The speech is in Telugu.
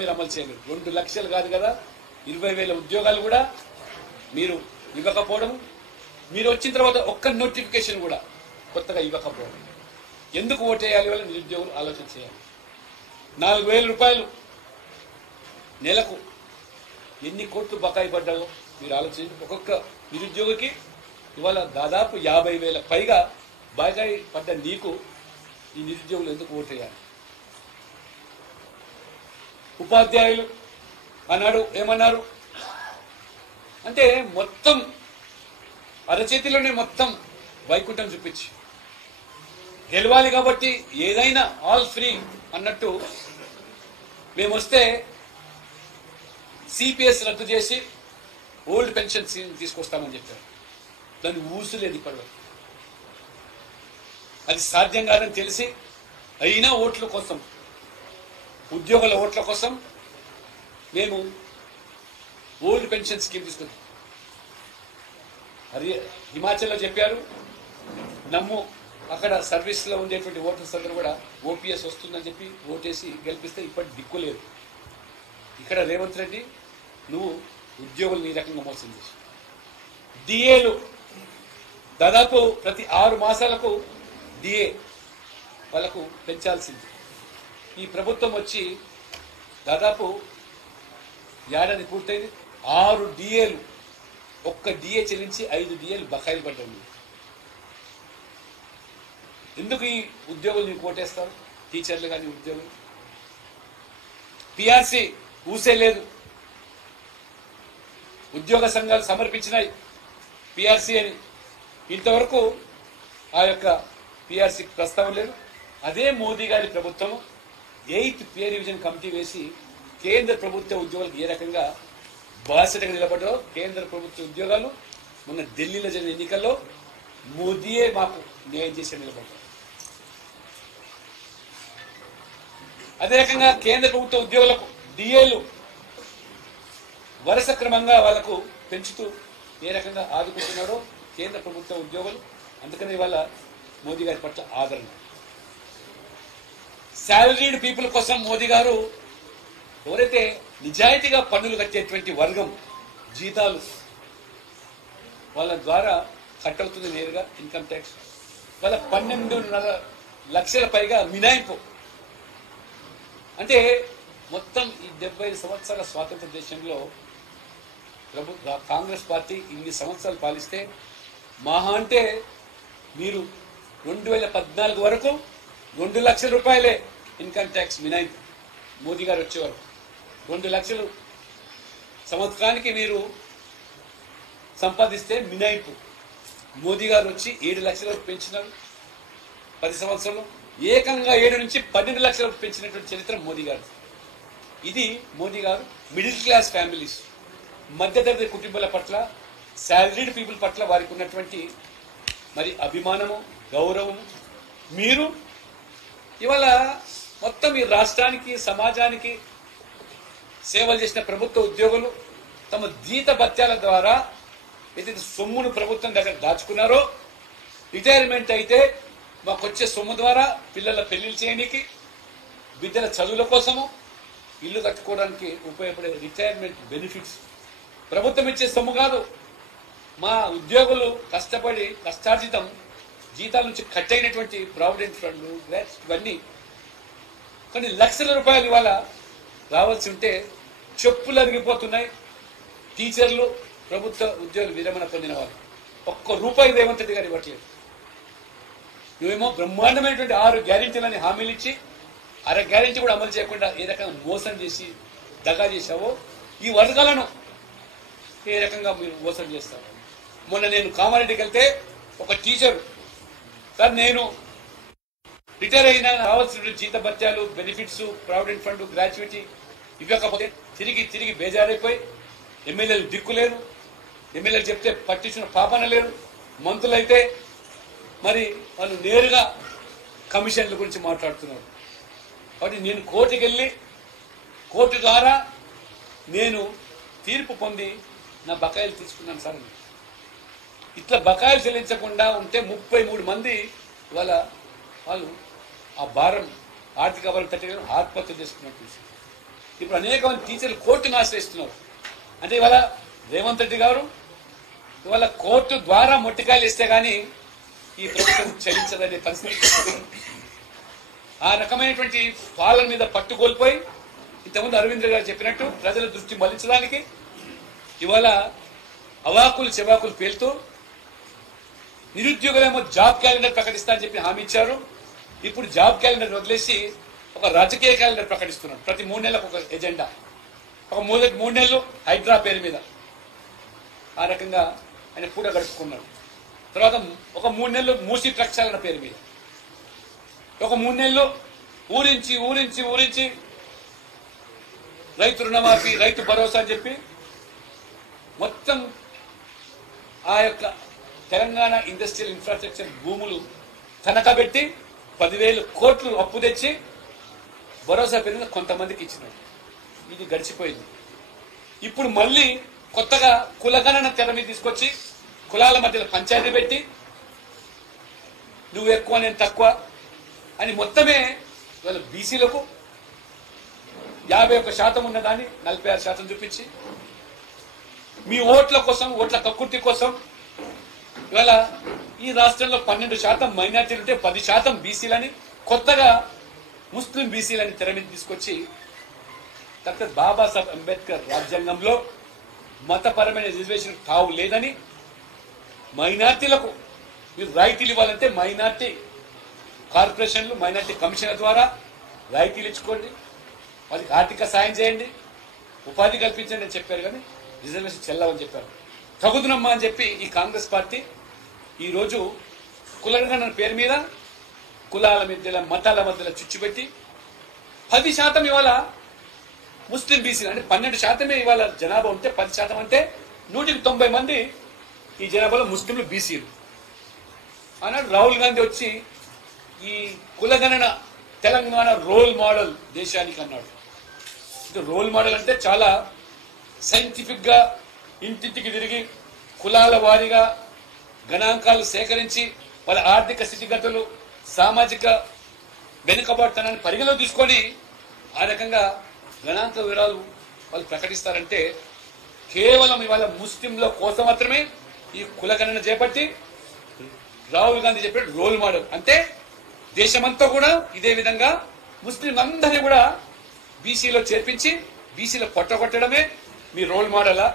మీరు అమలు చేయలేరు. 2 లక్షలు కాదు కదా, 20,000 ఉద్యోగాలు కూడా మీరు ఇవ్వకపోవడం, మీరు వచ్చిన తర్వాత ఒక్క నోటిఫికేషన్ కూడా కొత్తగా ఇవ్వకపోవడం. ఎందుకు ఓటేయాలి వాళ్ళు నిరుద్యోగులు ఆలోచన చేయాలి. 4,000 రూపాయలు నెలకు ఎన్ని కోట్లు బకాయి పడ్డాయో మీరు ఆలోచించి, ఒక్కొక్క నిరుద్యోగికి ఇవాళ దాదాపు 50,000 పైగా బకాయి పడ్డ నీకు ఈ నిరుద్యోగులు ఎందుకు ఓటేయాలి? ఉపాధ్యాయులు అన్నాడు, ఏమన్నారు అంటే మొత్తం అరచేతిలోనే మొత్తం వైకుంఠం చూపించి గెలవాలి కాబట్టి ఏదైనా ఆల్ ఫ్రీ అన్నట్టు మేము వస్తే సిపిఎస్ రద్దు చేసి ఓల్డ్ పెన్షన్ తీసుకొస్తామని చెప్పారు. దాన్ని ఊసులేదు ఇప్పటివరకు. అది సాధ్యం కాదని తెలిసి అయినా ఓట్ల కోసం, ఉద్యోగుల ఓట్ల కోసం మేము ఓల్డ్ పెన్షన్ స్కీమ్ తీసుకున్నాం. హిమాచల్లో చెప్పారు, నమ్ము అక్కడ సర్వీస్లో ఉండేటువంటి ఓటర్స్ అందరూ కూడా ఓపీఎస్ వస్తుందని చెప్పి ఓటేసి గెలిపిస్తే ఇప్పటి దిక్కు లేదు. ఇక్కడ రేవంత్ రెడ్డి నువ్వు ఉద్యోగులను ఈ రకంగా మోసం చేసి డిఏలు దాదాపు ప్రతి 6 మాసాలకు డిఏ వాళ్ళకు పెంచాల్సింది. ఈ ప్రభుత్వం వచ్చి దాదాపు ఏడాది పూర్తయింది. 6 డిఏలు, ఒక్క డిఏ చెల్లించి 5 డిఏలు బకాయిలు పడ్డాయి. ఎందుకు ఈ ఉద్యోగులు నీకు ఓటేస్తారు? టీచర్లు కానీ ఉద్యోగులు. పిఆర్సీ ఊసే లేదు. ఉద్యోగ సంఘాలు సమర్పించినాయి పిఆర్సీ అని, ఇంతవరకు ఆ యొక్క పిఆర్సీ ప్రస్తావన లేదు. అదే మోదీ గారి ప్రభుత్వం 8th పే రివిజన్ కమిటీ వేసి కేంద్ర ప్రభుత్వ ఉద్యోగులకు ఏ రకంగా బాధ్యతగా నిలబడ్డారో, కేంద్ర ప్రభుత్వ ఉద్యోగాలు మొన్న ఢిల్లీలో జరిగిన ఎన్నికల్లో మోదీయే మాకు న్యాయం చేసి నిలబడ్డారు. అదే రకంగా కేంద్ర ప్రభుత్వ ఉద్యోగులకు డిఏలు వరుస క్రమంగా వాళ్లకు పెంచుతూ ఏ రకంగా ఆదుకుంటున్నారో కేంద్ర ప్రభుత్వ ఉద్యోగులు. అందుకని ఇవాళ మోదీ గారి పట్ల ఆదరణ. శాలరీడ్ పీపుల్ కోసం మోదీ గారు ఎవరైతే నిజాయితీగా పన్నులు కట్టేటువంటి వర్గం జీతాలు వాళ్ళ ద్వారా కట్ అవుతుంది నేరుగా ఇన్కమ్ ట్యాక్స్. వాళ్ళ 12.5 లక్షల పైగా మినాయింపు. అంటే మొత్తం ఈ 75 సంవత్సరాల స్వాతంత్ర దేశంలో కాంగ్రెస్ పార్టీ ఇన్ని సంవత్సరాలు పాలిస్తే మహా అంటే మీరు 2014 వరకు 2 లక్షల రూపాయలే ఇన్కమ్ ట్యాక్స్ మినాయింపు. మోదీ గారు వచ్చేవారు 2 లక్షలు సంవత్సరానికి మీరు సంపాదిస్తే మినాయింపు. మోదీ గారు వచ్చి 7 లక్షల వరకు పెంచినారు 10 సంవత్సరాలు. ఏకంగా 7 నుంచి 12 లక్షలకు పెంచినటువంటి చరిత్ర మోదీ గారు. ఇది మోదీ గారు మిడిల్ క్లాస్ ఫ్యామిలీస్, మధ్యతరగతి కుటుంబాల పట్ల, శాలరీడ్ పీపుల్ పట్ల వారికి ఉన్నటువంటి మరి అభిమానము, గౌరవము. మీరు ఇవాళ మొత్తం ఈ రాష్ట్రానికి, సమాజానికి సేవలు చేసిన ప్రభుత్వ ఉద్యోగులు తమ జీత భత్యాల ద్వారా ఏదైతే సొమ్మును ప్రభుత్వం దగ్గర దాచుకున్నారో, రిటైర్మెంట్ అయితే మాకు వచ్చే సొమ్ము ద్వారా పిల్లల పెళ్లిళ్ళు చేయడానికి, బిడ్డల చదువుల కోసము, ఇల్లు కట్టుకోవడానికి ఉపయోగపడే రిటైర్మెంట్ బెనిఫిట్స్ ప్రభుత్వం ఇచ్చే సొమ్ము కాదు. మా ఉద్యోగులు కష్టపడి కష్టార్జితం జీతాల నుంచి కట్ అయినటువంటి ప్రావిడెంట్ ఫండ్, గ్రాట్స్, ఇవన్నీ కొన్ని లక్షల రూపాయలు ఇవాళ రావాల్సి ఉంటే చెప్పులు అరిగిపోతున్నాయి. టీచర్లు, ప్రభుత్వ ఉద్యోగులు విరమణ పొందిన వాళ్ళు ₹1 రేవంత్ రెడ్డి గారు ఇవ్వట్లేదు. నువ్వేమో బ్రహ్మాండమైనటువంటి 6 గ్యారెంటీలని హామీలు ఇచ్చి అర గ్యారెంటీ కూడా అమలు చేయకుండా ఏ రకంగా మోసం చేసి దగా చేశావో ఈ వర్గాలను ఏ రకంగా మీరు మోసం చేస్తారు. మొన్న నేను కామారెడ్డికి వెళ్తే ఒక టీచర్, సార్ నేను రిటైర్ అయినా రావాల్సిన జీత భత్యాలు, బెనిఫిట్స్, ప్రావిడెంట్ ఫండ్, గ్రాట్యుటీ ఇవ్వకపోతే తిరిగి బేజారైపోయి ఎమ్మెల్యేలు దిక్కులేరు, ఎమ్మెల్యేలు చెప్తే పట్టించిన పాపన లేరు, మంత్రులైతే మరి వాళ్ళు నేరుగా కమిషన్ల గురించి మాట్లాడుతున్నారు. కాబట్టి నేను కోర్టుకి వెళ్ళి కోర్టు ద్వారా నేను తీర్పు పొంది నా బకాయిలు తీసుకున్నాను సార్. ఇట్లా బకాయిలు చెల్లించకుండా ఉంటే 33 మంది వాళ్ళు ఆ భారం, ఆర్థిక భారం తట్టి ఆత్మహత్య చేసుకున్నట్టు. ఇప్పుడు అనేక మంది టీచర్లు కోర్టును ఆశ్రయిస్తున్నారు. అంటే ఇవాళ రేవంత్ రెడ్డి గారు ఇవాళ కోర్టు ద్వారా మొట్టికాయలు ఇస్తే గానీ ఈ ప్రభుత్వం చలించదనే పరిస్థితి. ఆ రకమైనటువంటి పాలన మీద పట్టు కోల్పోయి ఇంతకుముందు అరవింద్ గారు చెప్పినట్టు ప్రజల దృష్టి మళ్లించడానికి ఇవాళ అవాకులు చెవాకులు పేలుతూ నిరుద్యోగులేమో జాబ్ క్యాలెండర్ ప్రకటిస్తా అని చెప్పి హామీ ఇచ్చారు. ఇప్పుడు జాబ్ క్యాలెండర్ వదిలేసి ఒక రాజకీయ క్యాలెండర్ ప్రకటిస్తున్నారు. ప్రతి 3 నెలలకు ఒక ఎజెండా, ఒక 3 నెలలు హైడ్రా పేరు మీద ఆ రకంగా ఆయన కూడా గడుపుకున్నాడు. తర్వాత ఒక 3 నెలలు మూసి ప్రక్షాళన పేరు మీద, ఒక 3 నెలలు ఊరించి ఊరించి ఊరించి రైతు రుణమాఫీ, రైతు భరోసా అని చెప్పి మొత్తం ఆ యొక్క తెలంగాణ ఇండస్ట్రియల్ ఇన్ఫ్రాస్ట్రక్చర్ భూములు తనఖా పెట్టి 10,000 కోట్లు అప్పు తెచ్చి భరోసా పేరు మీద కొంతమందికి ఇచ్చినాడు. ఇది గడిచిపోయింది. ఇప్పుడు మళ్ళీ కొత్తగా కులగణన తెర మీద తీసుకొచ్చి కులాల మధ్యలో పంచాయతీ పెట్టి నువ్వు ఎక్కువ నేను తక్కువ అని మొత్తమే ఇవాళ బీసీలకు 51% ఉన్నదాన్ని 46% చూపించి మీ ఓట్ల కోసం, ఓట్ల కక్కుర్తి కోసం ఇవాళ ఈ రాష్ట్రంలో 12% మైనార్టీలు ఉంటే 10% బీసీలని కొత్తగా ముస్లిం బీసీలని తెర మీద తీసుకొచ్చి డాక్టర్ బాబాసాహెబ్ అంబేద్కర్ రాజ్యాంగంలో మతపరమైన రిజర్వేషన్ తావు లేదని, మైనార్టీలకు మీరు రాయితీలు ఇవ్వాలంటే మైనార్టీ కార్పొరేషన్లు, మైనార్టీ కమిషన్ల ద్వారా రాయితీలు ఇచ్చుకోండి, వాళ్ళకి ఆర్థిక సాయం చేయండి, ఉపాధి కల్పించండి అని చెప్పారు. కానీ రిజర్వేషన్ చెల్లవని చెప్పారు. తగుదునమ్మా అని చెప్పి ఈ కాంగ్రెస్ పార్టీ ఈరోజు కులగణన పేరు మీద కులాల మధ్యలో, మతాల మధ్యలో చుచ్చుపెట్టి 10% ఇవాళ ముస్లిం బీసీలు అంటే 12% ఇవాళ జనాభా ఉంటే 10% అంటే 190 మంది ఈ జనాభాలో ముస్లింలు, బీసీలు. అన్నాడు రాహుల్ గాంధీ వచ్చి ఈ కులగణన తెలంగాణ రోల్ మోడల్ దేశానికి అన్నాడు. రోల్ మోడల్ అంటే చాలా సైంటిఫిక్ గా ఇంటింటికి తిరిగి కులాల వారీగా గణాంకాలు సేకరించి వాళ్ళ ఆర్థిక స్థితిగతులు, సామాజిక వెనుకబాటుతనాన్ని పరిగణలో తీసుకొని ఆ రకంగా గణాంక వివరాలు వాళ్ళు ప్రకటిస్తారంటే కేవలం ఇవాళ ముస్లింల కోసం మాత్రమే ఈ కులగణన చేపట్టి రాహుల్ గాంధీ చెప్పాడు రోల్ మోడల్. అంటే దేశమంతా కూడా ఇదే విధంగా ముస్లింలందరినీ కూడా బీసీలో చేర్పించి బీసీలో పొట్టగొట్టడమే మీ రోల్ మోడలా?